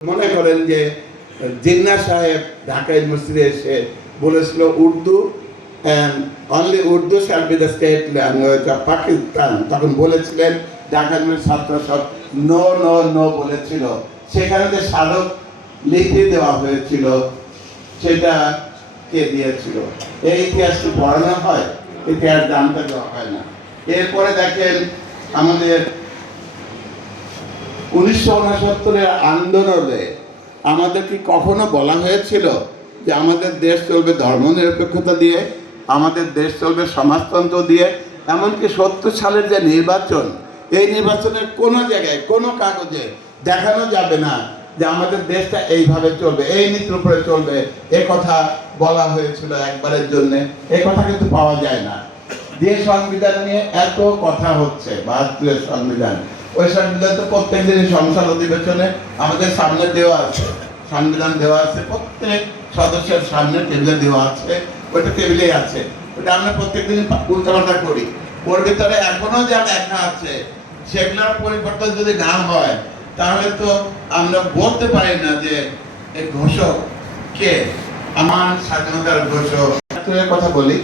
মনে করেন যে জিন্নাহ সাহেব ঢাকা ইউনিভার্সিটি এসে বলেছিল Urdu only Urdu shall be the state language of Pakistan. তখন বলেছিলেন ঢাকা ইউনিভার্সিটির ছাত্র সব নো নো নো বলেছিল। সেখানে যে স্মারক লিখে দেওয়া হয়েছিল সেটা কে দিয়েছিল? এই ইতিহাস কি পড়ানো হয়? ইতিহাস জানতে দেওয়া হয় না। এরপরে দেখেন আমাদের 1969-এর আন্দোলনে আমাদের কি কখনো বলা হয়েছিল যে আমাদের দেশ চলবে ধর্মনিরপেক্ষতা দিয়ে, আমাদের দেশ চলবে সমাজতন্ত্র দিয়ে? এমনকি 70 সালের যে নির্বাচন, এই নির্বাচনের কোনো জায়গায় কোনো কাগজে দেখানো যাবে না যে আমাদের দেশটা এইভাবে চলবে, এই নীতির উপরে চলবে। এ কথা বলা হয়েছিল একবারের জন্য, এই কথা কিন্তু পাওয়া যায় না। যে সংবিধান নিয়ে এত কথা হচ্ছে, 72-এর সংবিধান, ওই সংবিধান তো প্রত্যেক দিনই সংসদ অধিবেশনে আমাদের সামনে দেওয়া আছে, সংবিধান দেওয়া আছে, প্রত্যেক সদস্যের সামনে টেবিলে দেওয়া আছে, ওইটা টেবিলেই আছে, ওটা আমরা প্রত্যেকদিন উল্টাপাল্টা করি। ওর ভিতরে এখনো যা লেখা আছে সেগুলোর পরিবর্তন যদি না হয় তাহলে তো আমরা বলতে পারি না যে এই ঘোষক কে, আমার স্বাধীনতার ঘোষক। ৭১-এর কথা বলি,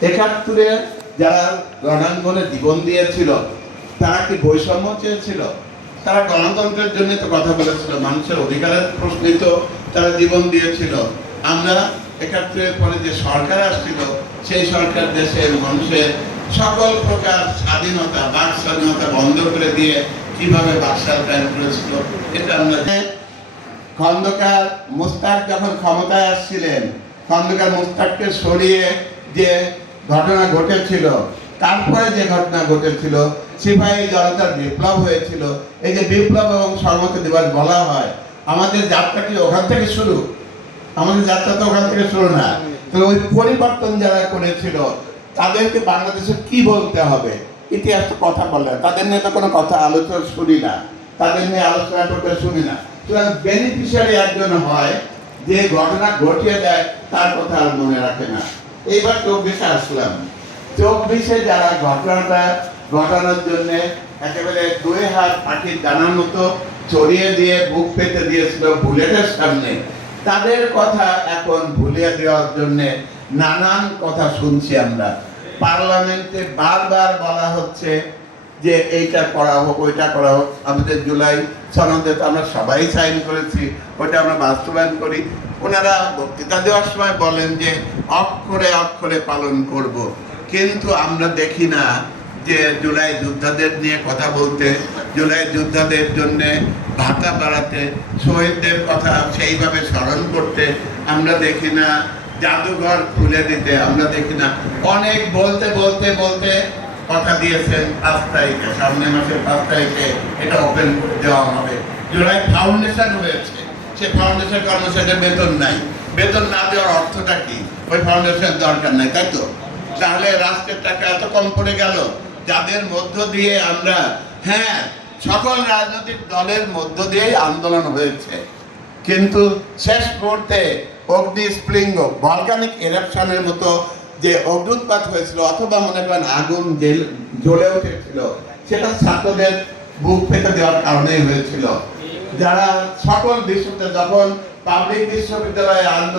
৭১-এ যারা রণাঙ্গনে জীবন দিয়েছিল তারা কি বৈষম্য চেয়েছিল? তারা গণতন্ত্রের জন্য তো কথা বলেছিল, মানুষের অধিকারের প্রশ্নে তো তারা জীবন দিয়েছিল। আমরা ৭১-এর পরে যে সরকার আসছিল, সেই সরকার দেশের মানুষের সকল প্রকার স্বাধীনতা, বাক স্বাধীনতা বন্ধ করে দিয়ে কিভাবে বাকশাল প্ল্যান করেছিল এটা আমরা। খন্দকার মোস্তাক যখন ক্ষমতায় আসছিলেন, খন্দকার মোস্তাককে সরিয়ে যে ঘটনা ঘটেছিল, তারপরে যে ঘটনা ঘটেছিল, সিপাহী জনতার বিপ্লব হয়েছিল। এই যে বিপ্লব এবং সংহতি দিবস বলা হয়, আমাদের যাত্রা কি ওখান থেকে শুরু? আমাদের যাত্রা তো ওখান থেকে শুরু না। তো ওই পরিবর্তন যারা করেছিল তাদেরকে বাংলাদেশে কি বলতে হবে? ইতিহাস তো কথা বলে, তাদের নিয়ে তো কোনো কথা আলোচনা শুনি না, তাদের নিয়ে আলোচনা করতে শুনি না। সুতরাং বেনিফিশিয়ারি একজন হয় যে ঘটনা ঘটিয়ে দেয়, তার কথা আর মনে রাখে না। এইবার 24-এ আসলাম। 24-এ যারা ঘটনাটা ঘটানোর জন্য একেবারে 2 হাত পাখির ডানার মতো ছড়িয়ে দিয়ে বুক পেতে দিয়েছিল বুলেটের সামনে, তাদের কথা এখন ভুলিয়ে দেওয়ার জন্য নানান কথা শুনছি আমরা। পার্লামেন্টে বারবার বলা হচ্ছে যে এইটা করা হোক, ওইটা করা হোক। আমাদের জুলাই সনদে তো আমরা সবাই সাইন করেছি, ওইটা আমরা বাস্তবায়ন করি। ওনারা বক্তৃতা দেওয়ার সময় বলেন যে অক্ষরে অক্ষরে পালন করব, কিন্তু আমরা দেখি না যে জুলাই যোদ্ধাদের নিয়ে কথা বলতে, জুলাই যোদ্ধাদের জন্য ভাতা বাড়াতে, শহীদদের কথা সেইভাবে স্মরণ করতে আমরা দেখি না। জাদুঘর খুলে দিতে আমরা দেখি না। অনেক বলতে বলতে বলতে কথা দিয়েছেন 5 তারিখে, সামনের মাসের 5 তারিখে এটা ওপেন করে দেওয়া হবে। জুলাই ফাউন্ডেশন হয়েছে, সে ফাউন্ডেশন কর্মচারীদের বেতন নাই। বেতন না দেওয়ার অর্থটা কি? ওই ফাউন্ডেশন দরকার নাই, তাই তো? তাহলে রাষ্ট্রের টাকা এত কম পড়ে গেল, যাদের মধ্য দিয়ে আমরা, হ্যাঁ, সকল রাজনৈতিক দলের মধ্য দিয়েই আন্দোলন হয়েছে, কিন্তু শেষ মুহূর্তে অগ্নিস্ফুলিঙ্গ ভলকানিক এরাপশনের মতো যে অগ্নুৎপাত হয়েছিল, অথবা মনে করেন আগুন জ্বলে উঠেছিল, সেটা ছাত্রদের বুক পেতে দেওয়ার কারণেই হয়েছিল। যারা সকল বিশ্ববিদ্যালয়, যখন পাবলিক বিশ্ববিদ্যালয়ে আন্দোলন